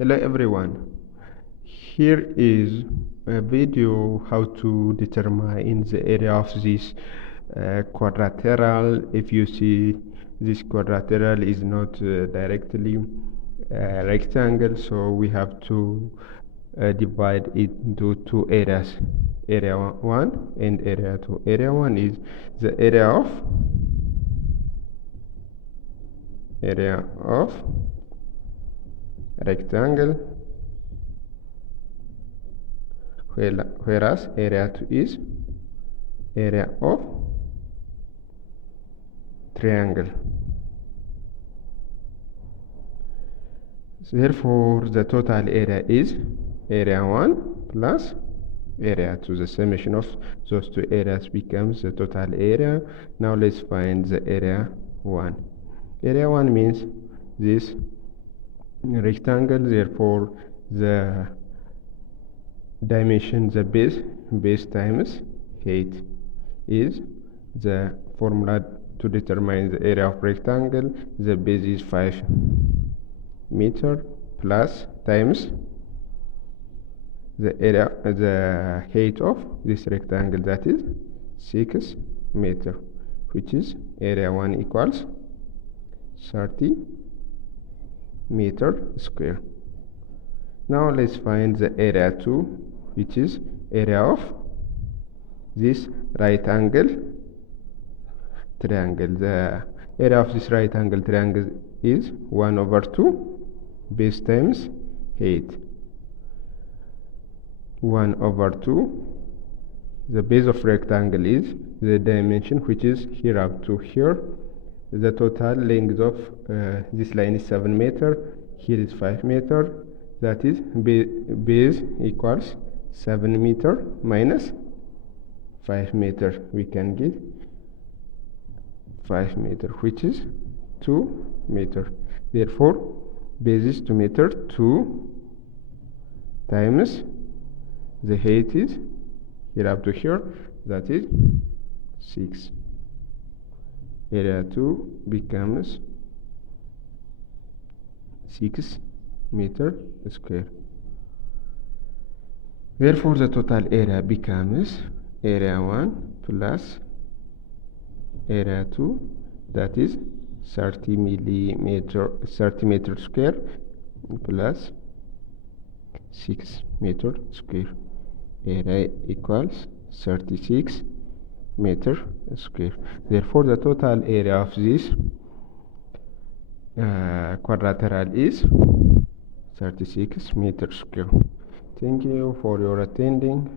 Hello everyone. Here is a video how to determine the area of this quadrilateral. If you see this quadrilateral is not directly rectangle, so we have to divide it into two areas, area 1 and area 2. Area 1 is the area of rectangle, whereas area 2 is area of triangle. Therefore, the total area is area 1 plus area 2. The summation of those two areas becomes the total area. Now let's find the area 1. Area 1 means this rectangle, therefore the dimension, the base times height is the formula to determine the area of rectangle. The base is 5 meter plus times the area, the height of this rectangle, that is 6 meter, which is area 1 equals 30 meter square. Now let's find the area 2, which is area of this right angle triangle. The area of this right angle triangle is 1/2 base times height. 1/2. The base of rectangle is the dimension, which is here up to here. The total length of this line is 7 meter. Here is 5 meter. That is base equals 7 meter minus 5 meter. We can get 5 meter, which is 2 meter. Therefore, base is 2 meter. 2 times the height is here up to here, that is 6. Area 2 becomes 6 meter square. Therefore, the total area becomes area 1 plus area 2, that is 30 meter square plus 6 meter square. Area equals 36 meter square. Therefore, the total area of this quadrilateral is 36 meter square. Thank you for your attending.